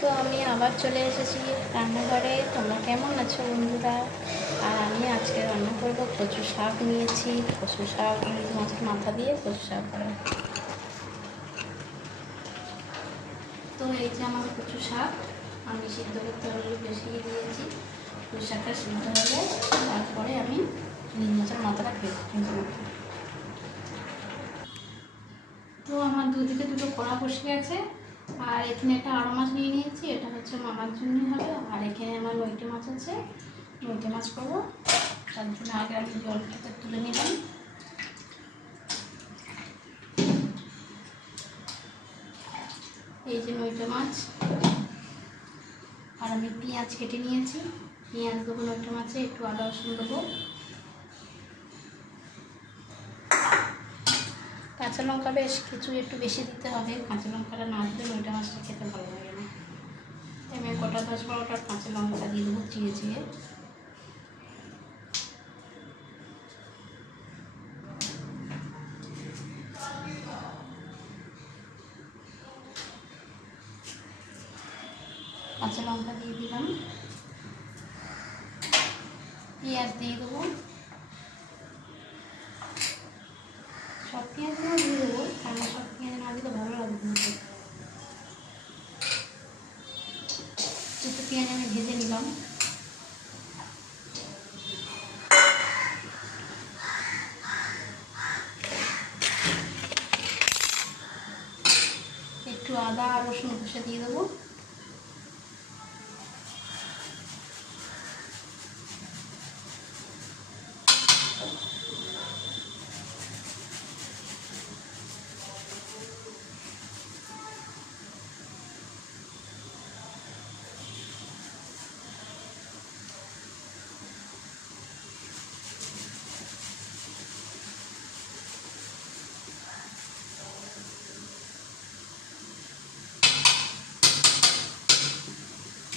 তো আমি আবার চলে এসেছি রান্নাঘরে। তোমরা কেমন আছো বন্ধুরা? আর আমি আজকে রান্না করব কচু শাক নিয়েছি। কচু শাক ইলিশ মাছের মাথা দিয়ে কচু শাক করা। তো এই যে আমার কচু শাক আমি সিদ্ধ করতে হলে বসিয়ে দিয়েছি। কচু শাকটা সিদ্ধ হলে তারপরে আমি ইলিশ মাছের মাথাটা ভেজে নেব। তো আমার দুদিকে দুটো কড়া বসে গেছে। আর এখানে একটা আড় মাছ নিয়ে নিয়েছি, এটা হচ্ছে মামার জন্য হবে। আর এখানে আমার নইটে মাছ আছে, নইটে মাছ করবো। তার জন্য আগে আমি জল থেকে তুলে নিলাম। এই যে নইটে মাছ। আর আমি পেঁয়াজ কেটে নিয়েছি, পেঁয়াজ দেবো নইটে মাছে, একটু আদা রসুন দেবো, কাঁচা লঙ্কা বেশ কিছু একটু বেশি দিতে হবে। কাঁচা লঙ্কাটা না দিলে নইটে মাছটা খেতে ভালো লাগে না। আমি গোটা 10-12টা কাঁচা লঙ্কা দিয়ে দেবো চিড়ে চিড়ে। কাঁচা লঙ্কা দিয়ে দিলাম, পেঁয়াজ দিয়ে দেবো, সব পেঁয়াজগুলো দিয়ে দেবো, কারণ সব পেঁয়াজ না দিলে ভালো লাগবে না। দুটো পেঁয়াজ আমি ভেজে নিলাম। একটু আদা আর রসুন কষে দিয়ে দেবো।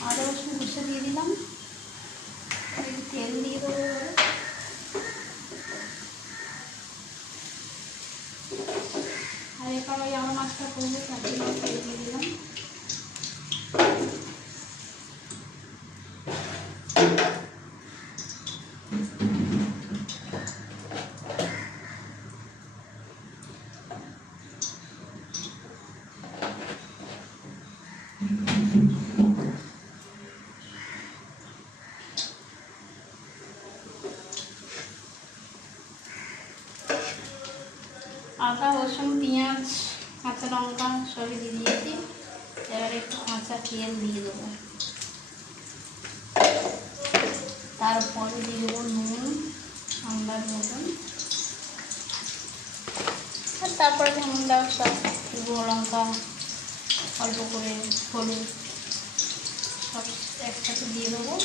আদা রসুন কষে দিয়ে দিলাম, একটু তেল দিয়ে দেবো। আর এরপর ওই আমার মাছটা করবো, তার জন্য তেল দিয়ে দিলাম। আদা রসুন পেঁয়াজ কাঁচা লঙ্কা সবই দিয়ে দিয়েছি। এবার একটু কাঁচা তেল দিয়ে দেবো, তারপরে দিয়ে দেবো নুন আন্দাজ মতন। আর তারপরে যেমন দেওয়া সব গুঁড়ো লঙ্কা, অল্প করে হলুদ সব একসাথে দিয়ে দেবো।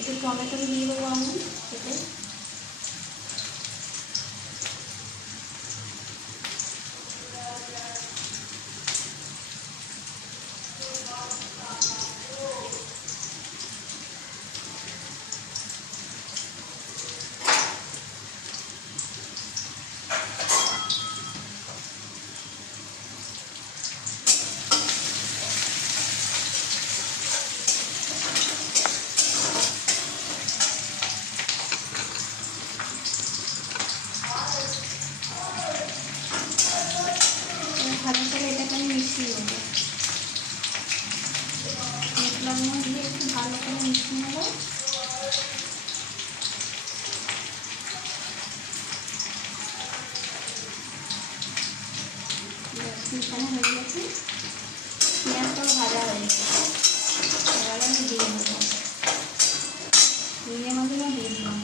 একটু টমেটো দিয়ে দেবো আমি এতে। ভালো করে এটাকে আমি মিশিয়ে দেবো, মশলার মধ্যে দিয়ে একটু ভালো করে মিশিয়ে নেবো। মিশানো হয়ে গেছে, পেঁয়াজটাও ভাজা হয়ে গেছে। এবার আমি দিয়ে দেবো, দিয়ে মধ্যে দিয়ে দিলাম।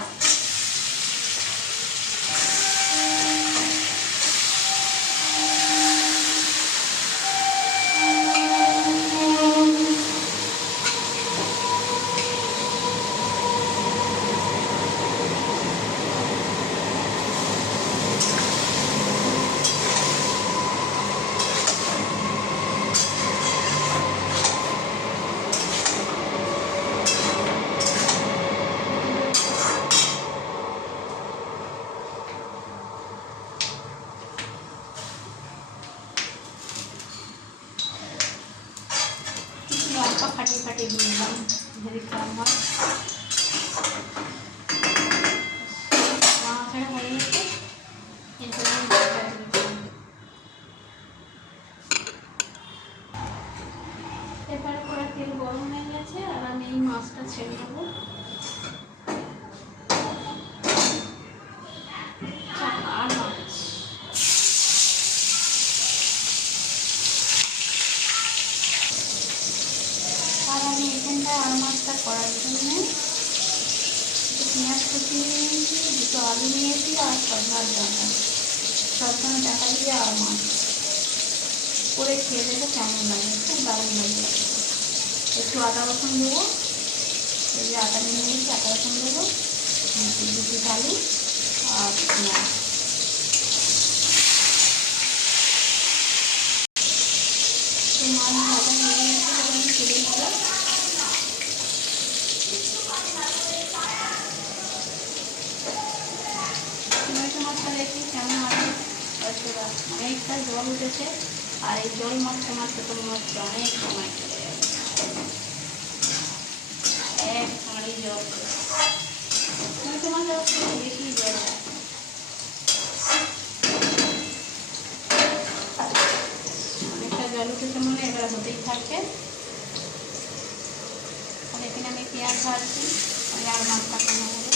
দিয়ে দিলাম, যদি কম হয়। নাড়াচাড়া হয়ে গেছে, এরপরে আমি এবারে করে তেল গরম হয়ে গেছে আর আমি এই মাছটা ছেড়ে দেবো। আর মাছ আর আমি এখানটায় আর মাছটা করার জন্য পেঁয়াজ কুচি নিয়েছি, দুটো আলু নিয়েছি আর সজনার ডাঁটা, সজনার ডাঁটা দিয়ে আর মাছ করে খেয়ে দেবো কেমন লাগে, খুব দারুণ লাগে। একটু আদা রসুন দেবো, এই যে আটা নিয়ে নিয়েছি, আদা রসুন দেবো, দুটো আলু আর পেঁয়াজ। মাছ ভাজা হয়ে গেছে, আমি তুলে নেবো। টমেটো মাছটা দেখি কেমন আছে, অনেকটা জল উঠেছে আর এই জল মাছটা মাছটা তো মনে হচ্ছে অনেক সময় চলে যাবে, এক হাঁড়ি জল। টমেটো মাছ বেশি জল অনেকটা জল উঠেছে, মনে এবার হতেই থাকবে। আর এখানে আমি পেঁয়াজ ভাজছি, আর মাছটা কেমন হবে।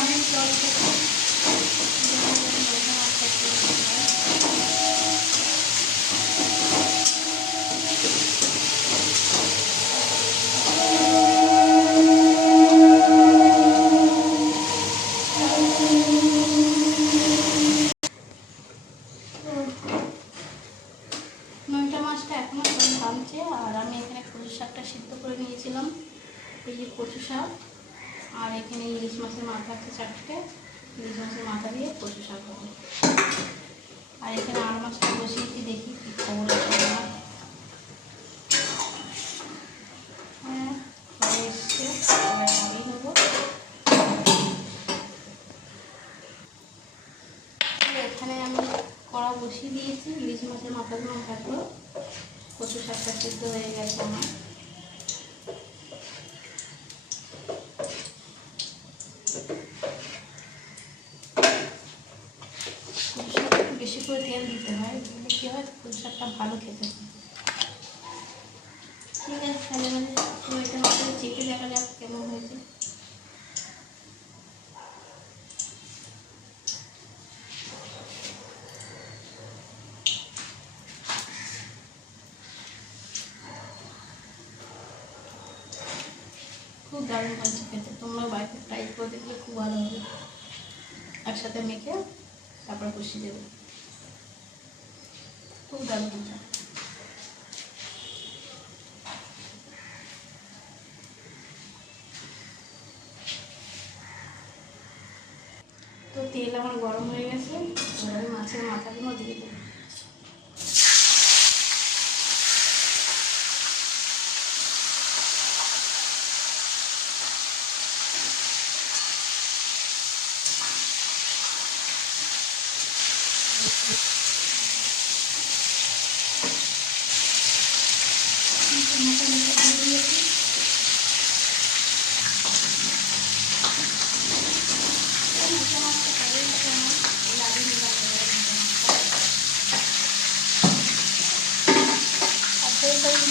অনেক জল নইটা মাছটা এখনো ভাবছে। আর আমি এখানে কচু শাকটা সিদ্ধ করে নিয়েছিলাম, এই যে কচু শাক, আর এখানে ইলিশ মাছের মাথা আছে চারটে, ইলিশ মাছের মাথা দিয়ে কচু শাক হবে। আর এখানে আর মাছটা বসিয়েছি, দেখি কি খবর আছে। হ্যাঁ হয়ে এসছে, এবার নামিয়ে নেবো। এখানে আমি কড়া বসিয়ে দিয়েছি, ইলিশ মাছের মাথাগুলো ভাজবো। কচু শাকটা সিদ্ধ হয়ে গেছে আমার। কচু শাক একটু বেশি করে তেল দিতে হয়, তাহলে কী হয়, কচু শাকটা ভালো খেতে হয়। ঠিক আছে, তাহলে ওইটা মাথায় চেপে দেখা যাক কেমন হয়েছে। খুব দারুণ হয়েছে খেতে, তোমরা বাড়িতে ট্রাই করে দেখলে খুব ভালো হবে। একসাথে মেখে তারপর কষিয়ে দেবে, খুব দারুণ হয়েছে। তো তেল আমার গরম হয়ে গেছে, এবার আমি মাছের মাথাগুলো দিয়ে দেবো।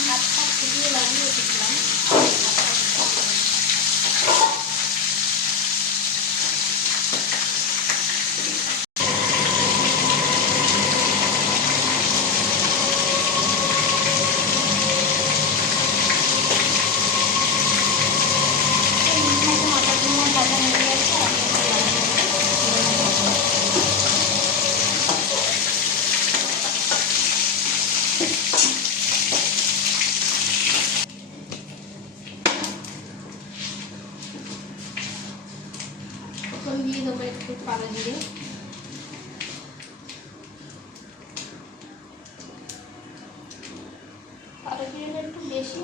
হাত ফুটিয়ে লাগিয়ে রেখেছিলাম। ফোড়ন দিয়ে দেবো একটু কালো জিরে, কালো জিরেটা একটু বেশি।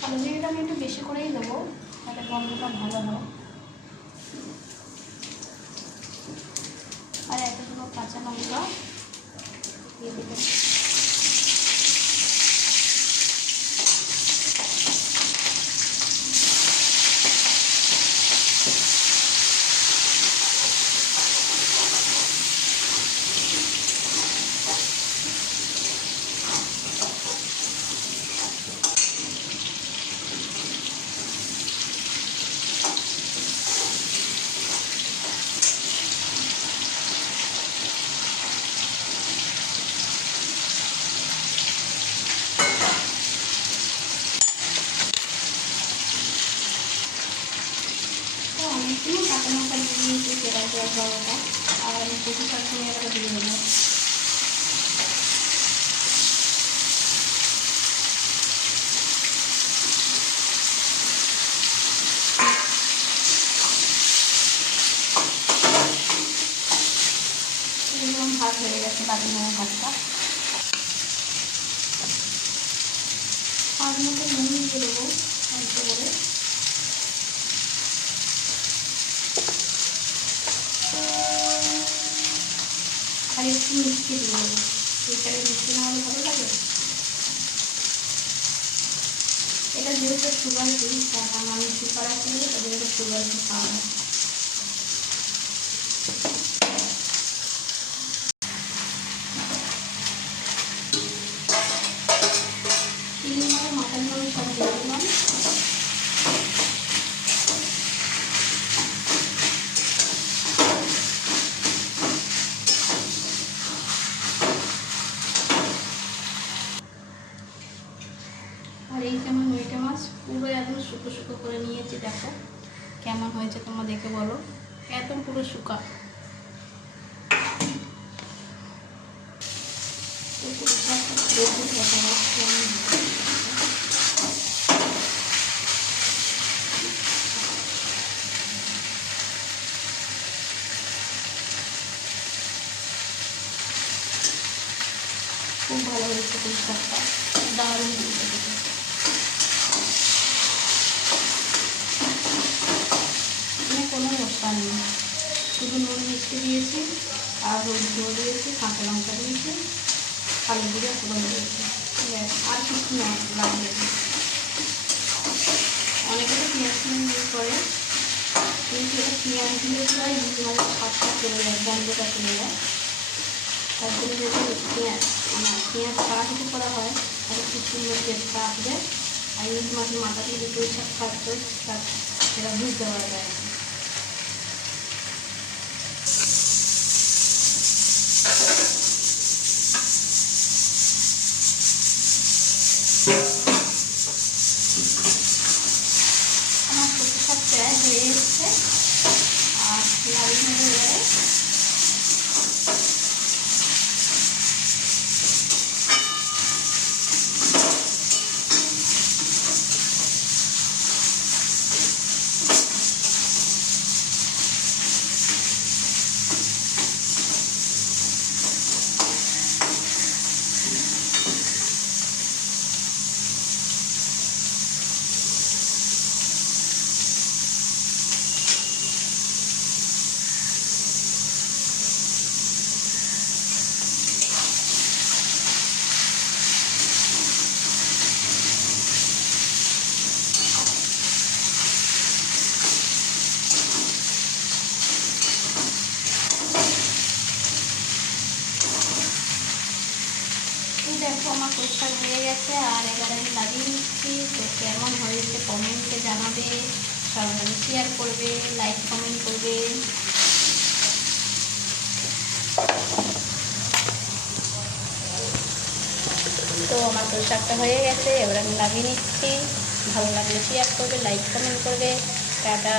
কালো জিরেটা আমি একটু বেশি করেই দেবো, তাহলে গন্ধটা ভালো হয়। আর এতগুলো কাঁচা লঙ্কা দিয়ে দেবেন। অনেকগুলো কাঁচা লঙ্কা দিয়ে দিয়েছি, সেটা বড়োটা। আর আমি কচু শাক দিয়ে একটা দিয়ে দেবো। এরকম ভাত হয়ে গেছে, বাকি নেওয়া ভাতটা। আর মতো নুন দিয়ে দেবো অল্প করে। আর একটু মিষ্টি দিয়ে দেবো, এখানে মিষ্টি না হলে ভালো লাগে। এটা যেহেতু সুগার ফ্রি, কারণ আমি সুগার আছে তাদের এটা সুগার ফ্রি খাওয়া হয়। চিংড়ি মাছের মাথাগুলো আমি সব দিয়ে দিলাম। আর এই যে আমার নইটা মাছ পুরো একদম শুকো শুকো করে নিয়েছি, দেখো কেমন হয়েছে তোমরা দেখে বলো, একদম পুরো শুকা। খুব ভালো হয়েছে পুঁই শাকটা, দারুণ হয়েছে। কোনো মশলা নেই, শুধু নুন মিষ্টি দিয়েছি, আর হলুদ গুঁড়ো দিয়েছি, কাঁচা লঙ্কা দিয়েছি, কালো জিরে ফোড়ন দিয়েছি, আর কিছু লাগবে। অনেকে তো পেঁয়াজ ইউজ করে, কিন্তু এটা পেঁয়াজ দিয়ে দেওয়াই মানে স্বাদটা চলে যায়, গন্ধটা চলে যায়। তার জন্য যদি পেঁয়াজ ছাড়া কিছু করা হয় তাহলে খুব সুন্দর টেস্টটা আসবে। আর ইলিশ মাছের মাথা দিয়ে যে পুঁই শাক খাচ্ছ সেটা বুঝতে পারা যায়। আমার কচু শাক প্রায় হয়ে এসছে, আর লাল হয়ে যায়। দেখো আমার পুঁই শাক হয়ে গেছে, আর এবার আমি লাগিয়ে নিচ্ছি। তো কেমন হয়েছে কমেন্টে জানাবে, সবাই শেয়ার করবে, লাইক কমেন্ট করবে। তো আমার পুঁই শাকটা হয়ে গেছে, এবার আমি লাগিয়ে নিচ্ছি। ভালো লাগলে শেয়ার করবে, লাইক কমেন্ট করবে। টাটা।